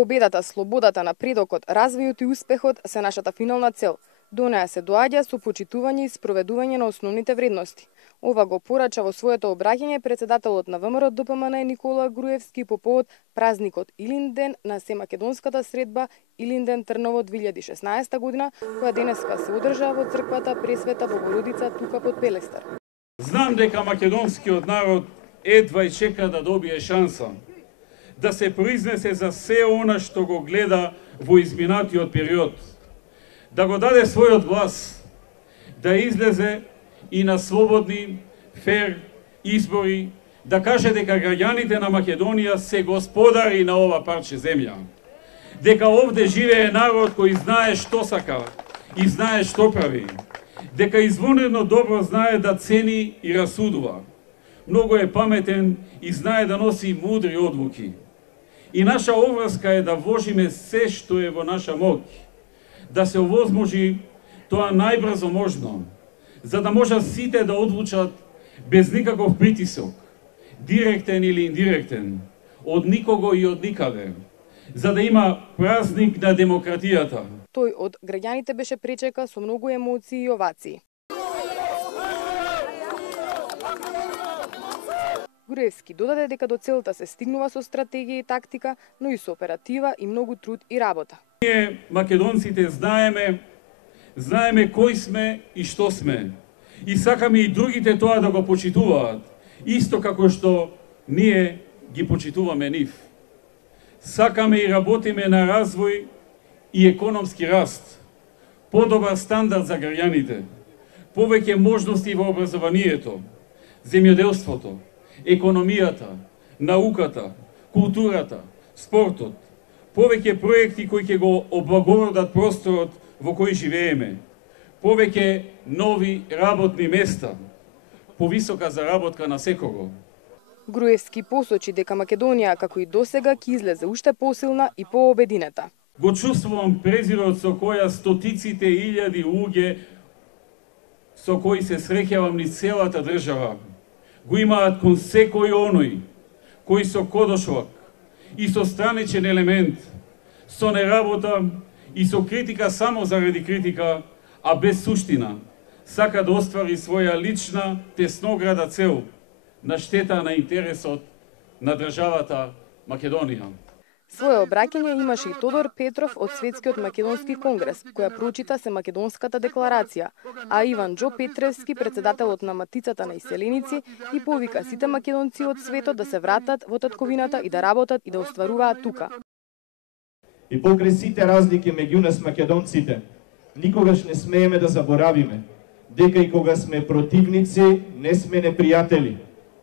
Победата, слободата, напредокот, развојот и успехот се нашата финална цел. До неа се доаѓа со почитување и спроведување на основните вредности. Ова го порача во своето обраќање председателот на ВМРО ДПМН Никола Груевски по повод празникот Илинден на семакедонската средба Илинден Трново 2016 година, која денеска се одржа во црквата Пресвета Богородица тука под Пелестар. Знам дека македонскиот народ едва и чека да добие шанса да се произнесе за се она што го гледа во изминатиот период, да го даде својот глас, да излезе и на слободни, фер избори, да каже дека граѓаните на Македонија се господари на ова парче земја, дека овде живее народ кој знае што сака и знае што прави, дека извонредно добро знае да цени и расудува, многу е паметен и знае да носи мудри одлуки. И наша обврска е да вложиме се што е во наша моќ, да се овозможи тоа најбрзо можно, за да можат сите да одлучат без никаков притисок, директен или индиректен, од никого и од никаде, за да има празник на демократијата. Тој од граѓаните беше пречека со многу емоции и овации. Груевски додаде дека до целта се стигнува со стратегија и тактика, но и со оператива и многу труд и работа. Ние, македонците, знаеме кои сме и што сме. И сакаме и другите тоа да го почитуваат, исто како што ние ги почитуваме нив. Сакаме и работиме на развој и економски раст, подобар стандард за граѓаните, повеќе можности во образованието, земјоделството, економијата, науката, културата, спортот, повеќе проекти кои ќе го облагородат просторот во кој живееме, повеќе нови работни места, повисока заработка на секого. Груевски посочи дека Македонија, како и досега, ќе излезе уште посилна и пообединета. Го чувствувам презирот со која стотиците илјади луѓе со кои се среќавам низ целата држава го имаат кон секој оној кој со кодошлак и со страничен елемент, со неработа и со критика само заради критика, а без суштина, сака да оствари своја лична теснограда цел на штета на интересот на државата Македонија. Своје обраќање имаше и Тодор Петров од Светскиот македонски конгрес, која прочита се македонската декларација, а Иван Џо Петревски, председателот на Матицата на иселеници, и повика сите македонци од светот да се вратат во татковината и да работат и да остваруваат тука. И покрај сите разлики меѓу нас македонците, никогаш не смееме да заборавиме дека и кога сме противници, не сме непријатели,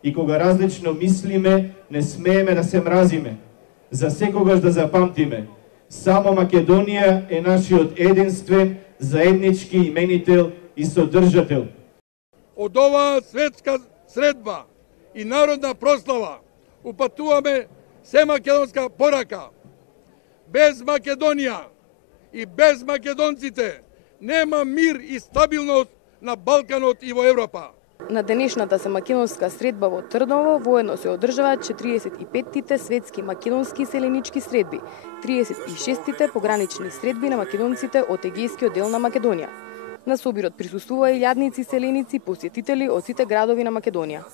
и кога различно мислиме, не смееме да се мразиме. За секогаш да запамтиме, само Македонија е нашиот единствен, заеднички именител и содржател. Од оваа светска средба и народна прослава упатуваме се македонска порака. Без Македонија и без македонците нема мир и стабилност на Балканот и во Европа. На денешната семакедонска средба во Трново воедно се одржуваат 45-тите светски македонски селенички средби, 36-тите погранични средби на македонците од егејскиот дел на Македонија. На собирот присуствува илјадници селеници, посетители од сите градови на Македонија.